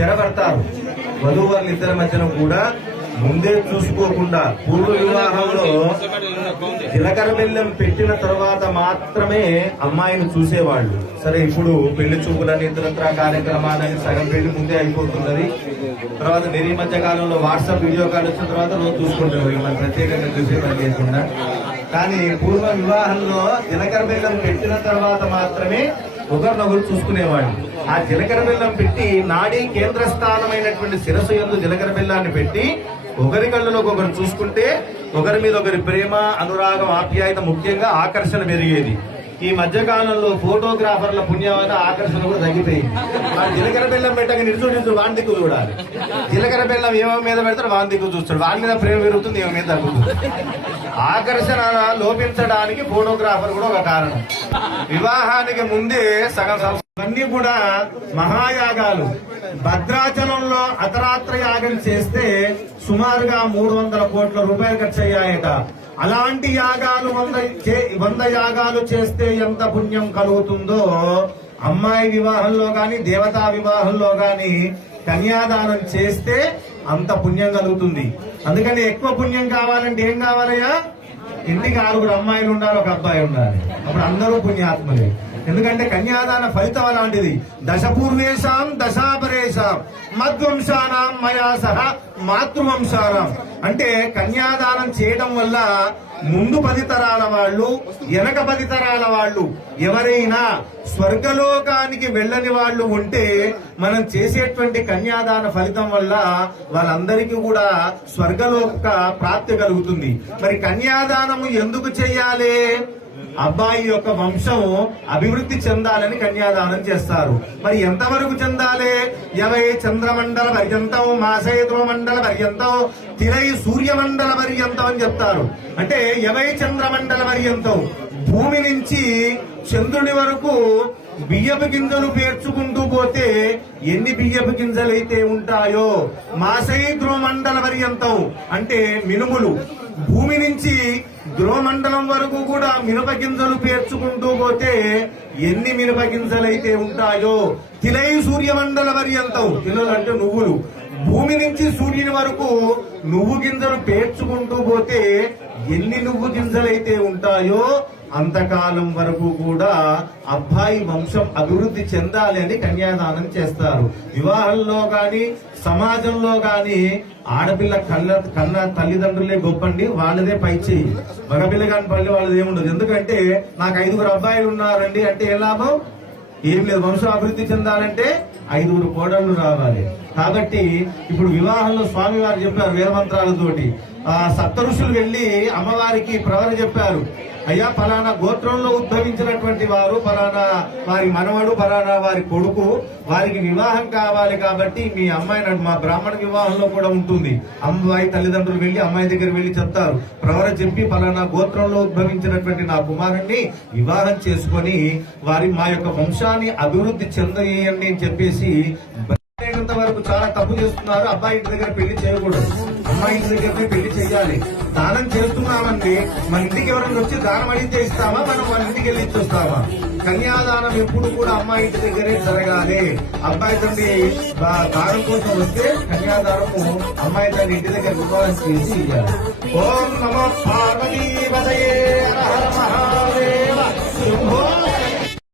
తెరబడతారు. వధువు ఇద్దరి మధ్యన కూడా ముందే చూసుకోకుండా పూర్వ వివాహంలో జీలకర్ర బెల్లం పెట్టిన తర్వాత మాత్రమే అమ్మాయిని చూసేవాళ్ళు. సరే ఇప్పుడు పెళ్ళి చూపులని ఇతరత్ర కార్యక్రమాలని సగం పెళ్ళి ముందే అయిపోతున్నది. తర్వాత నెరి మధ్య కాలంలో వాట్సాప్ వీడియో కాల్ వచ్చిన తర్వాత రోజు చూసుకుంటారు. మనం ప్రత్యేకంగా చూసే పని లేకుండా. కానీ పూర్వ వివాహంలో జీలకర్ర బెల్లం పెట్టిన తర్వాత మాత్రమే ఒకరినొకరు చూసుకునేవాళ్ళు. ఆ జీలకర్ర బెల్లం పెట్టి నాడీ కేంద్ర స్థానమైనటువంటి శిరస్సు ఎందు జీలకర్ర బెల్లాన్ని పెట్టి ఒకరి కళ్ళలోకి ఒకరు చూసుకుంటే ఒకరి మీద ఒకరి ప్రేమ అనురాగం ఆప్యాయత ముఖ్యంగా ఆకర్షణ పెరిగేది. ఈ మధ్య కాలంలో ఫోటోగ్రాఫర్ల పుణ్యమైన ఆకర్షణ కూడా తగ్గిపోయింది. ఆ జీలకర్ర బెల్లం పెట్టక నిరుచు నిరుచు వాని దిక్కు చూడాలి. జీలకర్ర బెల్లం ఏమో మీద పెడతాడు వాని దిక్కు చూస్తాడు. వాని మీద ప్రేమ పెరుగుతుంది ఏమో మీద తగ్గుతుంది. ఆకర్షణ లోపించడానికి ఫోటోగ్రాఫర్ కూడా ఒక కారణం. వివాహానికి ముందే సగం అన్ని కూడా మహాయాగాలు. భద్రాచలంలో అతరాత్ర యాగం చేస్తే సుమారుగా మూడు వందల కోట్ల రూపాయలు ఖర్చు అయ్యాయట. అలాంటి యాగాలు వంద వంద యాగాలు చేస్తే ఎంత పుణ్యం కలుగుతుందో అమ్మాయి వివాహంలో గాని దేవతా వివాహంలో గాని కన్యాదానం చేస్తే అంత పుణ్యం కలుగుతుంది. అందుకని ఎక్కువ పుణ్యం కావాలంటే ఏం కావాలయ్యా? ఇంటికి ఆరుగురు అమ్మాయిలు ఉండాలి ఒక అబ్బాయి ఉండాలి. అప్పుడు అందరూ పుణ్యాత్మలే. ఎందుకంటే కన్యాదాన ఫలితం అలాంటిది. దశ పూర్వేశాం దశాపరేశాం మద్వంశానాం మయా సహా మాతృవంశానాం. అంటే కన్యాదానం చేయడం వల్ల ముందు పది తరాల వాళ్ళు వెనక పది తరాల వాళ్ళు ఎవరైనా స్వర్గలోకానికి వెళ్ళని వాళ్ళు ఉంటే మనం చేసేటువంటి కన్యాదాన ఫలితం వల్ల వాళ్ళందరికీ కూడా స్వర్గలోక ప్రాప్తి కలుగుతుంది. మరి కన్యాదానము ఎందుకు చేయాలి? అబ్బాయి యొక్క వంశం అభివృద్ధి చెందాలని కన్యాదానం చేస్తారు. మరి ఎంతవరకు చెందాలి? యవై చంద్రమండల పర్యంతం మాసైద్వ మండల పర్యంతం తిరై సూర్యమండల పర్యంతం అని చెప్తారు. అంటే యవై చంద్రమండల పర్యంతం భూమి నుంచి చంద్రుని వరకు బియ్యపు గింజలు పేర్చుకుంటూ పోతే ఎన్ని బియ్యపు గింజలైతే ఉంటాయో? మాసై ధ్రువమండల పర్యంతం అంటే మినుములు. భూమి నుంచి ధ్రువమండలం వరకు కూడా మినప గింజలు పేర్చుకుంటూ పోతే ఎన్ని మినపగింజలైతే ఉంటాయో? తిలై సూర్యమండల పర్యంతం తిలలు అంటే నువ్వులు. భూమి నుంచి సూర్యుని వరకు నువ్వు గింజలు పేర్చుకుంటూ పోతే ఎన్ని నువ్వు గింజలైతే ఉంటాయో? అంతకాలం వరకు కూడా అబ్బాయి వంశం అభివృద్ధి చెందాలి అని కన్యాదానం చేస్తారు. వివాహంలో గాని సమాజంలో గాని ఆడపిల్ల కళ్ళ కన్న తల్లిదండ్రులే గొప్పండి వాళ్ళదే పై చేయి మగపిల్ల కాని పల్లి వాళ్ళది ఏముండదు. ఎందుకంటే నాకు ఐదుగురు అబ్బాయిలు ఉన్నారండి అంటే ఏ లాభం? ఏం లేదు. వంశం అభివృద్ధి చెందాలంటే ఐదుగురు కోడళ్ళు రావాలి. కాబట్టి ఇప్పుడు వివాహంలో స్వామి వారు చెప్పారు వేదమంత్రాలతోటి ఆ సప్త ఋషులు వెళ్ళి అమ్మవారికి ప్రవర చెప్పారు. అయ్యా ఫలానా గోత్రంలో ఉద్భవించినటువంటి వారు ఫలానా వారి మనవడు ఫలానా వారి కొడుకు వారికి వివాహం కావాలి కాబట్టి మీ అమ్మాయి మా బ్రాహ్మణ వివాహంలో కూడా ఉంటుంది. అమ్మాయి తల్లిదండ్రులు వెళ్ళి అమ్మాయి దగ్గర వెళ్ళి చెప్తారు. ప్రవర చెప్పి ఫలానా గోత్రంలో ఉద్భవించినటువంటి నా కుమారుణ్ణి వివాహం చేసుకొని వారి మా యొక్క వంశాన్ని అభివృద్ధి చెందయ్యండి అని చెప్పేసి వరకు చాలా తప్పు చేస్తున్నారు. అబ్బాయి ఇంటి దగ్గర పెళ్ళి చేయకూడదు. అమ్మాయి ఇంటి దగ్గర పెళ్ళి చేయాలి. దానం చేస్తున్నామండి మన ఇంటికి ఎవరైనా వచ్చి దానం అడిగితే ఇస్తామా మనం వాళ్ళ ఇంటికి వెళ్ళి ఇచ్చొస్తామా కన్యాదానం ఎప్పుడు కూడా అమ్మాయి ఇంటి దగ్గరే జరగాలి. అబ్బాయి తండ్రి దానం కోసం వస్తే కన్యాదానము అమ్మాయి తండ్రి ఇంటి దగ్గర ఉపవాసం చేసి ఇవ్వాలి ఓం నమ పార్వతీ